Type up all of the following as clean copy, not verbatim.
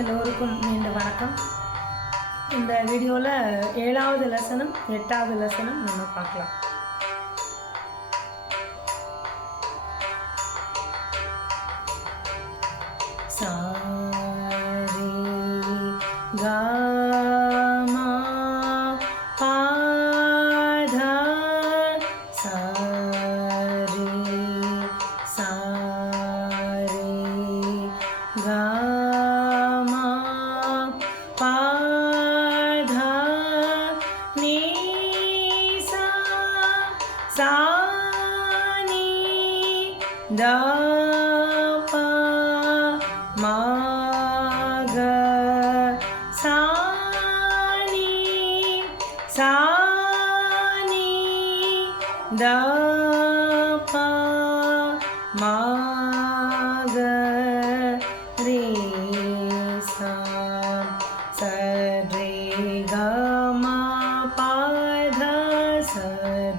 எல்லோருக்கும் மீண்டும் வணக்கம். இந்த வீடியோவில் 7வது லெசனும் 8வது லெசனும் நம்ம பார்க்கலாம். சாரி காமா பாதா சாரி சாரி காமா பாதா நீ சா சா நீ தா பா மா க சா நீ சா நீ தா பா மா க ரே சா ச ரே க ம ப த ச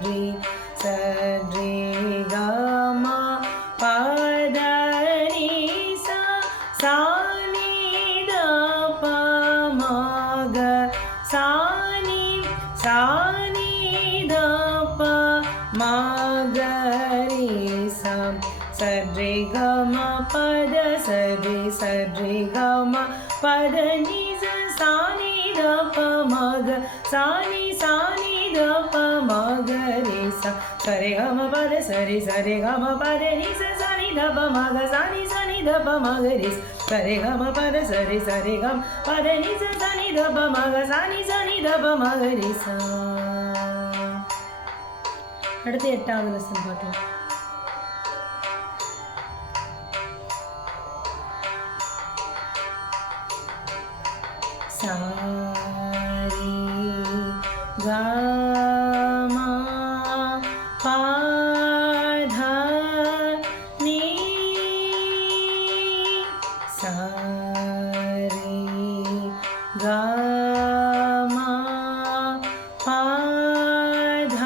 ரே க ம ப த நீ சா சா நீ த ப ம க சா நீ த ப ம க ரே சா ச ரே க ம ப த ச ரே க ம ப த நீ சா நீ த ப ம க சா நீ த ப ம க ரே சா ச ரே க ம ப த ச ரே க ம ப த நீ சா நீ த ப ம க சா நீ த ப ம க ரே ச ரே க ம ப த ச ரே க ம ப த நீ சா நீ த ப ம க சா நீ த ப ம க ரே சா. அடுத்து 8வது லெசன் பார்க்கலாம். சாரி கா மா பா த நீ சாரி கா மா பா த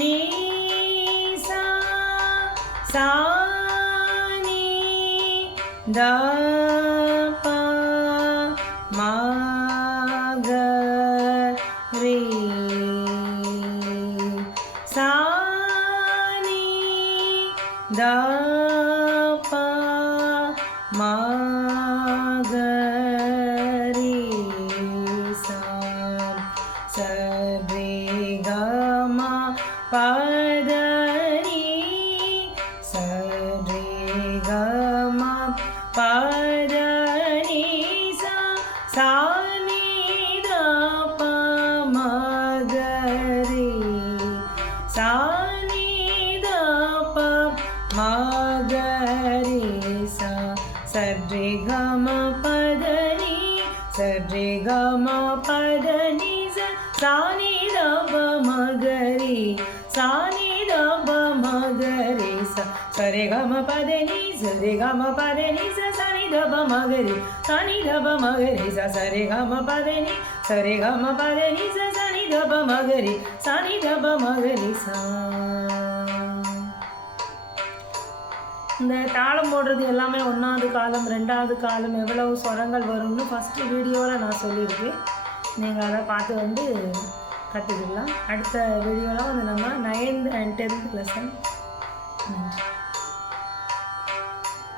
நீ சா சா நீ த ப மா க ரே சா நீ த ப மா க ரே சா ச ரே க ம ப த நீ ச ரே க ம ப த நீ சா சா நீ த ப ம க ரே சா நீ த ப ம க ரே சா ச ரே க ம ப த நீ ச ரே க ம ப த நீ சா நீ த ப ம க ரே சா நீ த ப ம க ரே சா ச ரே க ம ப த நீ ச ரே க ம ப த நீ சா நீ த ப ம க ரே சா நீ த ப ம க ரே சா ச ரே க ம ப த நீ ச ரே க ம ப த நீ சா நீ த ப ம க ரே சா நீ த ப ம க ரே சா. இந்த தாளம் போடுறது எல்லாமே 1வது காலம் 2வது காலம் எவ்வளவு ஸ்வரங்கள் வரும்னு ஃபஸ்ட்டு வீடியோவில் நான் சொல்லியிருக்கேன். நீங்கள் அதை பார்த்து வந்து கற்றுக்கலாம். அடுத்த வீடியோவில் வந்து நம்ம 9th and 10th லெசன்.